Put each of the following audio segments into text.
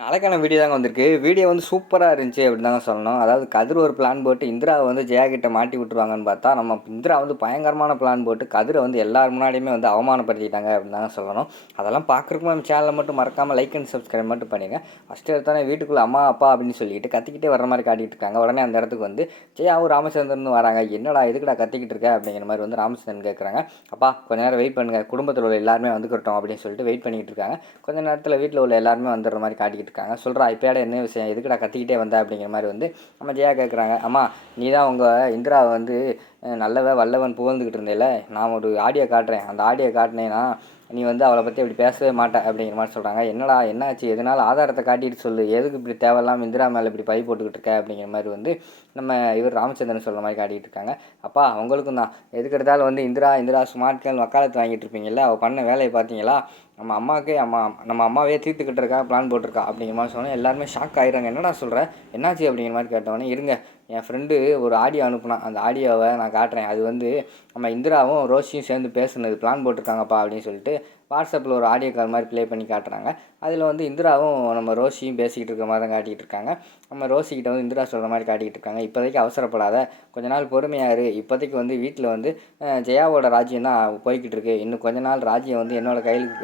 நாளைக்கான வீடியோ தாங்க வந்திருக்கு. வீடியோ வந்து சூப்பரா இருந்துச்சு அப்படின்னு தாங்க சொல்லணும். அதாவது கதிர் ஒரு பிளான் போட்டு இந்திராவை வந்து ஜெயா கிட்ட மாட்டி விட்டுருவாங்கன்னு பார்த்தா, நம்ம இந்திரா வந்து பயங்கரமான பிளான் போட்டு கதிரை வந்து எல்லார் முன்னாடியுமே வந்து அவமானப்படுத்திட்டாங்க அப்படின்னு தாங்க சொல்லணும். அதெல்லாம் பார்க்குறதுக்கு நம்ம சேனலை மட்டும் மறக்காமல் லைக் அண்ட் சப்ஸ்கிரைப் மட்டும் பண்ணிங்க. ஃபஸ்ட்டு எடுத்தோன்னே வீட்டுக்குள்ளே அம்மா அப்பா அப்படின்னு சொல்லிட்டு கத்திக்கிட்டே வர மாதிரி காட்டிட்டு இருக்காங்க. உடனே அந்த இடத்துக்கு வந்து ஜெயாவும் ராமச்சந்திரன் வராங்க. என்னடா எதுக்குடா கத்திக்கிட்டு இருக்க அப்படிங்கிற மாதிரி வந்து ராமச்சந்திரன் கேட்குறாங்க. அப்பா கொஞ்ச நேரம் வெயிட் பண்ணுங்க, குடும்பத்தில் உள்ள எல்லாருமே வந்துக்கிட்டோம் அப்படின்னு சொல்லிட்டு வெயிட் பண்ணிக்கிட்டு இருக்காங்க. கொஞ்ச நேரத்தில் வீட்டில் உள்ள எல்லாருமே வந்துடுற மாதிரி காட்டிக்கிட்டு இருக்காங்க. சொல்கிறா இப்போட என்ன விஷயம், எதுக்குடா கத்திக்கிட்டே வந்த அப்படிங்கிற மாதிரி வந்து நம்ம ஜெயா கேட்குறாங்க. அம்மா நீ தான் உங்கள் இந்திராவை வந்து நல்லவன் வல்லவன் புகழ்ந்துக்கிட்டு இருந்தேல, நான் ஒரு ஆடியோ காட்டுறேன், அந்த ஆடியோ காட்டினேன்னா நீ வந்து அவளை பற்றி அப்படி பேசவே மாட்டேன் அப்படிங்கிற மாதிரி சொல்கிறாங்க. என்னடா என்னாச்சு, எதனால ஆதாரத்தை காட்டிட்டு சொல்லு, எதுக்கு இப்படி தேவையில்லாமல் இந்திரா மேலே இப்படி பழி போட்டுக்கிட்டு இருக்க அப்படிங்கிற மாதிரி வந்து நம்ம இவர் ராமச்சந்திரன் சொல்கிற மாதிரி காட்டிகிட்டு இருக்காங்க. அப்பா உங்களுக்கும் தான், எதுக்கு எடுத்தாலும் வந்து இந்திரா இந்திரா ஸ்மார்ட் கேள் வக்காலத்து வாங்கிட்டு இருப்பீங்கல்ல, அவள் பண்ண வேலையை பார்த்தீங்களா, நம்ம அம்மாவே தீர்த்துக்கிட்டு பிளான் போட்டிருக்கா அப்படிங்கிற மாதிரி சொன்னோம். எல்லாருமே ஷாக் ஆகிடுறாங்க. என்னடா சொல்கிற, என்னாச்சு அப்படிங்கிற மாதிரி கேட்டவொடனே, இருங்க என் ஃப்ரெண்டு ஒரு ஆடியோ அனுப்புனான், அந்த ஆடியோவை நான் காட்டுறேன், அது வந்து நம்ம இந்திராவும் ரோஷியும் சேர்ந்து பேசுனது பிளான் போட்டிருக்காங்கப்பா அப்படின்னு சொல்லிட்டு வாட்ஸ்அப்பில் ஒரு ஆடியோ கால் மாதிரி ப்ளே பண்ணி காட்டுறாங்க. அதில் வந்து இந்திராவும் நம்ம ரோஷியும் பேசிக்கிட்டு இருக்க மாதிரி தான் காட்டிகிட்டு இருக்காங்க. நம்ம ரோஷிக்கிட்ட வந்து இந்திரா சொல்கிற மாதிரி காட்டிக்கிட்டு இருக்காங்க. இப்போதைக்கு அவசரப்படாத, கொஞ்ச நாள் பொறுமையாரு, இப்போதைக்கு வந்து வீட்டில் வந்து ஜெயாவோட ராஜ்யம் தான் போய்கிட்டு இருக்கு, இன்னும் கொஞ்ச நாள் ராஜ்யம் வந்து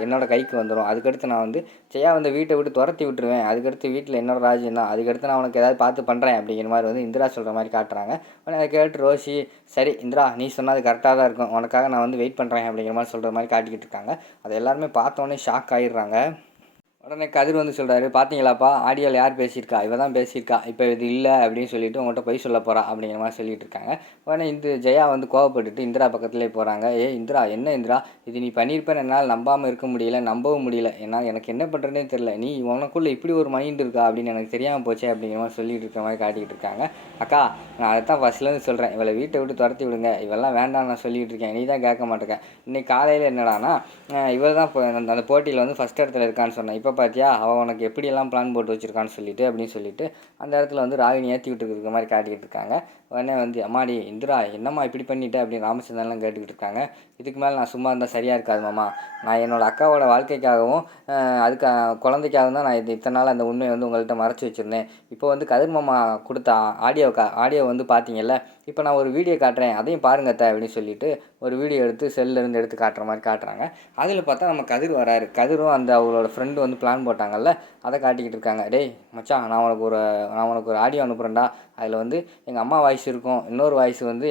என்னோட கைக்கு வந்துடும், அதுக்கடுத்து நான் வந்து ஜெயா வந்து வீட்டை விட்டு துரத்தி விட்டுருவேன், அதுக்கடுத்து வீட்டில் என்னோட ராஜ்யம் தான், அதுக்கடுத்து நான் உனக்கு ஏதாவது பார்த்து பண்ணுறேன் அப்படிங்கிற மாதிரி வந்து இந்திரா சொல்கிற மாதிரி காட்டுறாங்க. உடனே அதை கேட்டு ரோஷி, சரி இந்திரா நீ சொன்னது கரெக்டாக தான் இருக்கும், உனக்காக நான் வந்து வெயிட் பண்ணுறேன் அப்படிங்கிற மாதிரி சொல்கிற மாதிரி காட்டிக்கிட்டு இருக்காங்க. அதை எல்லாருமே பார்த்தோன்னே ஷாக் ஆகிடுறாங்க. உடனே கதிர் வந்து சொல்கிறாரு, பார்த்தீங்களாப்பா ஆடியோவில் யார் பேசியிருக்கா, இவ தான் பேசியிருக்கா, இப்போ இது இல்லை அப்படின்னு சொல்லிட்டு உங்கள்கிட்ட பொய் சொல்ல போகிறா அப்படிங்கிற மாதிரி சொல்லிட்டு இருக்காங்க. உடனே இந்த ஜெயா வந்து கோவப்பட்டுட்டு இந்திரா பக்கத்துலேயே போகிறாங்க. இந்திரா என்ன இந்திரா, இது நீ பண்ணியிருப்பேன்னு என்னால் நம்பாமல் இருக்க முடியல, நம்பவும் முடியல, என்னால் எனக்கு என்ன பண்ணுறதுனே தெரில, நீ உனக்குள்ளே இப்படி ஒரு மைண்ட் இருக்கா அப்படின்னு எனக்கு தெரியாமல் போச்சே அப்படிங்கிற மாதிரி சொல்லிட்டு இருக்க மாதிரி காட்டிக்கிட்டு இருக்காங்க. அக்கா நான் அதை தான் ஃபஸ்ட்லேருந்து சொல்கிறேன், இவளை வீட்டை விட்டு துரத்தி விடுங்க, இவெல்லாம் வேண்டாம் நான் சொல்லிகிட்டு இருக்கேன், நீ தான் கேட்க மாட்டேங்க. இன்றைக்கி காலையில் என்னடானா இவள் தான் அந்த போட்டியில் வந்து ஃபஸ்ட் இடத்துல இருக்கான்னு சொன்னேன், இப்போ பார்த்தியா அவன் உனக்கு எப்படியெல்லாம் பிளான் போட்டு வச்சுருக்கான்னு சொல்லிட்டு அப்படின்னு சொல்லிட்டு அந்த இடத்துல வந்து ராகினி ஏற்றி விட்டுட்டு இருக்க மாதிரி காட்டிக்கிட்டு இருக்காங்க. உடனே வந்து அம்மாடி இந்திரா என்னம்மா இப்படி பண்ணிட்ட அப்படின்னு ராமச்சந்திரன்லாம் கேட்டுக்கிட்டு இருக்காங்க. இதுக்கு மேலே நான் சும்மா இருந்தால் சரியாக இருக்காது மாமா, நான் என்னோடய அக்காவோட வாழ்க்கைக்காகவும் அதுக்கு குழந்தைக்காகவும் தான் நான் இத்தனை நாள் அந்த உண்மையை வந்து உங்கள்கிட்ட மறைச்சி வச்சுருந்தேன். இப்போ வந்து கதிர் மாமா கொடுத்த ஆடியோ வந்து பார்த்தீங்கல்ல, இப்போ நான் ஒரு வீடியோ காட்டுறேன், அதையும் பாருங்க அத்தை அப்படின்னு சொல்லிட்டு ஒரு வீடியோ எடுத்து செல்லேருந்து எடுத்து காட்டுற மாதிரி காட்டுறாங்க. அதில் பார்த்தா நம்ம கதிர் வராரு. கதிரும் அந்த அவங்களோட ஃப்ரெண்டு வந்து பிளான் போட்டாங்கல்ல, அதை காட்டிக்கிட்டு இருக்காங்க. டேய் மச்சான், நான் உனக்கு ஒரு ஆடியோ அனுப்புகிறேன்டா, அதில் வந்து எங்கள் அம்மா வாய்ஸ் இருக்கும், இன்னொரு வாய்ஸ் வந்து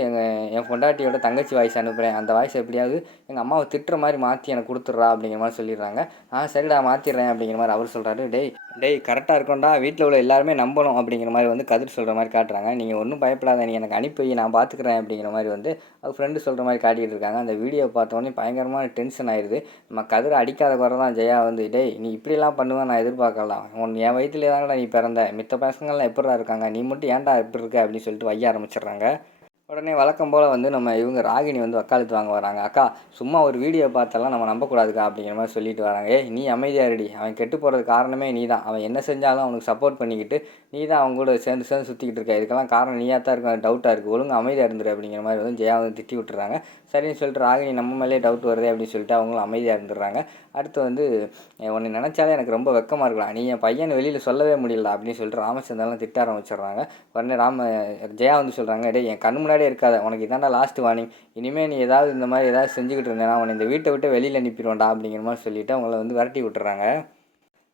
என் பொண்டாட்டியோட தங்கச்சி வாய்ஸ் அனுப்புகிறேன், அந்த வாய்ஸ் எப்படியாவது எங்கள் அம்மாவை திட்டுற மாதிரி மாற்றி எனக்கு கொடுத்துட்றா அப்படிங்கிற மாதிரி சொல்லிடுறாங்க. சரிடா மாற்றிடுறேன் அப்படிங்கிற மாதிரி அவர் சொல்கிறாரு. டேய் கரெக்டாக இருக்கும்டா, வீட்டில் உள்ள எல்லாருமே நம்பணும் அப்படிங்கிற மாதிரி வந்து கதிர் சொல்கிற மாதிரி காட்டுறாங்க. நீங்கள் ஒன்றும் பயப்படாத, நீ எனக்கு அனுப்பி நான் பார்த்துக்கிறேன் அப்படிங்கிற மாதிரி வந்து அவர் ஃப்ரெண்டு சொல்கிற மாதிரி காட்டிகிட்டு இருக்காங்க. அந்த வீடியோ பார்த்தோன்னே பயங்கரமான டென்ஷன் ஆயிடுது. நம்ம கதிரை அடிக்காத குறை தான் ஜெயா வந்து, டேய் நீ இப்படிலாம் பண்ணுவேன் நான் எதிர்பார்க்கலாம், என் வயிற்றுலேயே தாங்கடா நீ பிறந்த, மித்த பசங்கள்லாம் எப்படிடா இருக்காங்க, நீ மட்டும் ஏன்டா எப்படி இருக்க அப்படின்னு சொல்லிட்டு வைய ஆரம்பிச்சிடுறாங்க. உடனே வழக்கம் போல் வந்து நம்ம இவங்க ராகினி வந்து வக்காலத்து வாங்க வராங்க. அக்கா சும்மா ஒரு வீடியோ பார்த்தெல்லாம் நம்ம நம்பக்கூடாதுக்கா அப்படிங்கிற மாதிரி சொல்லிட்டு வராங்க. நீ அமைதியாக ரெடி, அவன் கெட்டு போகிறதுக்கு காரணமே நீ தான், அவன் என்ன செஞ்சாலும் அவனுக்கு சப்போர்ட் பண்ணிக்கிட்டு நீ தான் அவங்க கூட சேர்ந்து சுற்றிக்கிட்டு இருக்க, இதுக்கெல்லாம் காரணம் நீயாக தான் இருக்கும், டவுட்டாக இருக்குது, ஒழுங்கு அமைதியாக இருந்துரு அப்படிங்கிற மாதிரி வந்து ஜெயா வந்து திட்டி விட்டுறாங்க. சரின்னு சொல்லிட்டு ராகினி நம்ம மேலே டவுட் வருது அப்படின்னு சொல்லிட்டு அவங்களும் அமைதியாக இருந்துடுறாங்க. அடுத்து வந்து உன்னை நினச்சாலே எனக்கு ரொம்ப வெக்கமாக இருக்கலாம், நீ என் பையனை வெளியில் சொல்லவே முடியல அப்படின்னு சொல்லிட்டு ராமச்சந்திரன்லாம் திட்ட ஆரம்பிச்சிடுறாங்க. உடனே ஜெயா வந்து சொல்கிறாங்க, டேய் என் கண் முன்னாடியே இருக்காத, உனக்கு இதாண்டா லாஸ்ட் வார்னிங், இனிமேல் நீ ஏதாவது இந்த மாதிரி ஏதாவது செஞ்சுக்கிட்டு இருந்தேன்னா உன்னை இந்த வீட்டை விட்டு வெளியில் அனுப்பிடுவேன்டா அப்படிங்கிற மாதிரி சொல்லிவிட்டு அவங்கள வந்து விரட்டி விட்டுறாங்க.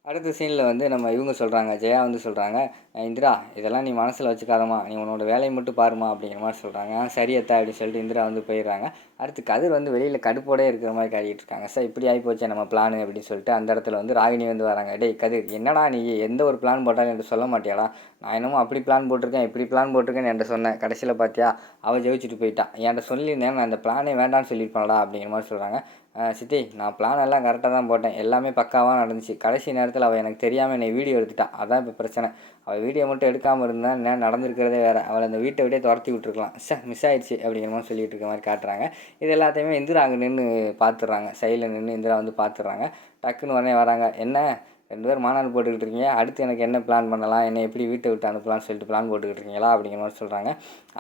அடுத்த சீனில் வந்து நம்ம இவங்க சொல்கிறாங்க, ஜெயா வந்து சொல்கிறாங்க, இந்திரா இதெல்லாம் நீ மனசில் வச்சுக்காதம்மா, நீ உன்னோட வேலையை மட்டும் பாருமா அப்படிங்கிற மாதிரி சொல்கிறாங்க. சரி அத்தை அப்படின்னு சொல்லிட்டு இந்திரா வந்து போயிடுறாங்க. அடுத்து கதிர் வந்து வெளியில் கடுப்போடே இருக்கிற மாதிரி காட்டிகிட்டு இருக்காங்க. சார் இப்படி ஆகி போச்சே நம்ம பிளான் அப்படின்னு சொல்லிட்டு அந்த இடத்துல வந்து ராகினி வந்து வராங்க. டேய் கதிர் என்னடா நீ எந்த ஒரு பிளான் போட்டாலும் என்கிட்ட சொல்ல மாட்டியாடா, நான் என்னமோ அப்படி பிளான் போட்டிருக்கேன் இப்படி பிளான் போட்டிருக்கேன்னு என்கிட்ட சொன்னேன், கடைசியில் பார்த்தியா அவள் ஜெயிச்சுட்டு போயிட்டான், என்கிட்ட சொல்லியிருந்தேன் நான் அந்த பிளானே வேண்டான்னு சொல்லியிருப்பாளா அப்படிங்கிற மாதிரி சொல்கிறாங்க. சித்தி நான் பிளான் எல்லாம் கரெக்டாக தான் போட்டேன், எல்லாமே பக்காவாக நடந்துச்சு, கடைசி நேரத்தில் அவள் எனக்கு தெரியாமல் என்னை வீடியோ எடுத்துட்டான், அதான் இப்போ பிரச்சனை, அவள் வீடியோ மட்டும் எடுக்காமல் இருந்தால் என்ன நடந்திருக்கிறதே வேறு, அவளை அந்த வீட்டை விட்டே துரத்தி விட்டுருக்கலாம், மிஸ் ஆயிடுச்சு அப்படிங்கிற மாதிரி சொல்லிட்டு இருக்க மாதிரி காட்டுறாங்க. இது எல்லாத்தையுமே இந்திரா அங்கே நின்று பார்த்துட்றாங்க, சைடில் நின்று இந்திரா வந்து பார்த்துட்றாங்க. டக்குன்னு உடனே வராங்க, என்ன 2 பேரும் மாநாடு போட்டுக்கிட்டு இருக்கீங்க, அடுத்து எனக்கு என்ன பிளான் பண்ணலாம், என்னை எப்படி வீட்டை விட்டு அனுப்பலாம்னு சொல்லிட்டு பிளான் போட்டுக்கிட்டு இருக்கீங்களா அப்படிங்கிற மாதிரி சொல்கிறாங்க.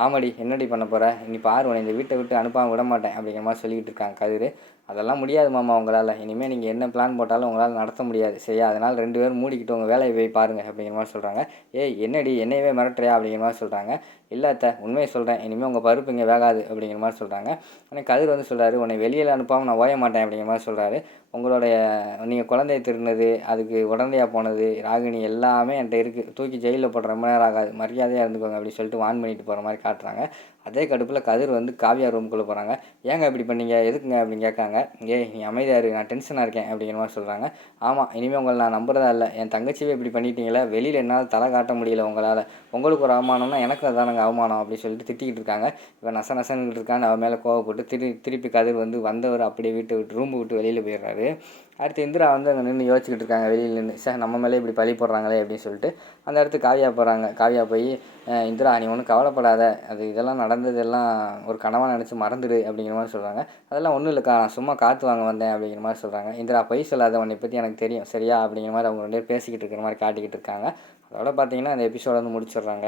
ஆமாடி என்னடி பண்ண போகிற, நீ பாரு உன்னை இந்த வீட்டை விட்டு அனுப்பாமல் விட மாட்டேன் அப்படிங்கிற மாதிரி சொல்லிக்கிட்டு இருக்காங்க கதிர். அதெல்லாம் முடியாது மாமா உங்களால். இனிமேல் நீங்கள் என்ன பிளான் போட்டாலும் உங்களால் நடத்த முடியாது சரியா? அதனால் 2 பேரும் மூடிக்கிட்டு உங்கள் வேலையை போய் பாருங்கள் அப்படிங்கிற மாதிரி சொல்கிறாங்க. ஏய் என்னடி என்னையவே மிரட்டுறியா அப்படிங்கிற மாதிரி சொல்கிறாங்க. இல்லை அத்தை உண்மையை சொல்கிறேன், இனிமேல் உங்கள் பருப்பு இங்கே வேகாது அப்படிங்கிற மாதிரி சொல்கிறாங்க. ஆனால் கதிர் வந்து சொல்கிறாரு, உன்னை வெளியில் அனுப்பாமல் நான் ஓய மாட்டேன் அப்படிங்கிற மாதிரி சொல்கிறாரு. உங்களுடைய நீங்கள் குழந்தைய திருடினது, அதுக்கு உடந்தையாக போனது, ராகினி எல்லாமே என்கிட்ட இருக்குது. தூக்கி ஜெயிலில் போடுற ரொம்ப நேரம் ஆகாது, மரியாதையாக இருந்துக்கோங்க அப்படின்னு சொல்லிட்டு வான் பண்ணிட்டு போகிற மாதிரி காட்டுறாங்க. அதே கடுப்பில் கதிர் வந்து காவியா ரூமுக்குள்ளே போகிறாங்க. ஏங்க இப்படி பண்ணீங்க, எதுக்குங்க அப்படின்னு கேட்காங்க. ஏய் நீ அமைதியாக இரு, நான் டென்ஷனாக இருக்கேன் அப்படிங்கிற மாதிரி சொல்கிறாங்க. ஆமாம் இனிமேல் உங்களை நான் நம்புறதா இல்லை, என் தங்கச்சியே இப்படி பண்ணிட்டீங்களே, வெளியில் என்னால் தலை காட்ட முடியல உங்களால், உங்களுக்கு ஒரு அவமானம்னா எனக்கு அதானங்க அவமானம் அப்படின்னு சொல்லிட்டு திட்டிக்கிட்டு இருக்காங்க. இப்போ நசன்னு இருக்கான்னு அவன் மேலே கோவப்பட்டு திருப்பி கதிர் வந்து வந்தவர் அப்படியே ரூம் விட்டு வெளியில் போயிடுறாரு. அடுத்து இந்திரா வந்து அங்கே நின்று யோசிச்சுக்கிட்டு இருக்காங்க வெளியில் நின்று. சார் நம்ம மேலே இப்படி பழி போடுறாங்களே அப்படின்னு சொல்லிட்டு அந்த இடத்துக்கு காவியா போகிறாங்க. காவியா போய் இந்திரா நீ ஒன்றும் கவலைப்படாத, இதெல்லாம் நடந்ததெல்லாம் ஒரு கனவாக நினச்சி மறந்துடு அப்படிங்கிற மாதிரி சொல்கிறாங்க. அதெல்லாம் ஒன்றும் இல்லைக்கா, நான் சும்மா காற்று வாங்க வந்தேன் அப்படிங்கிற மாதிரி சொல்கிறாங்க. இந்திரா பொய் சொல்லாத, உன்னை பற்றி எனக்கு தெரியும் சரியா அப்படிங்கிற மாதிரி அவங்க 2 பேரும் பேசிக்கிட்டு இருக்கிற மாதிரி காட்டிக்கிட்டு இருக்காங்க. அதோட பார்த்தீங்கன்னா அந்த எபிசோட வந்து முடிச்சிடுறாங்க.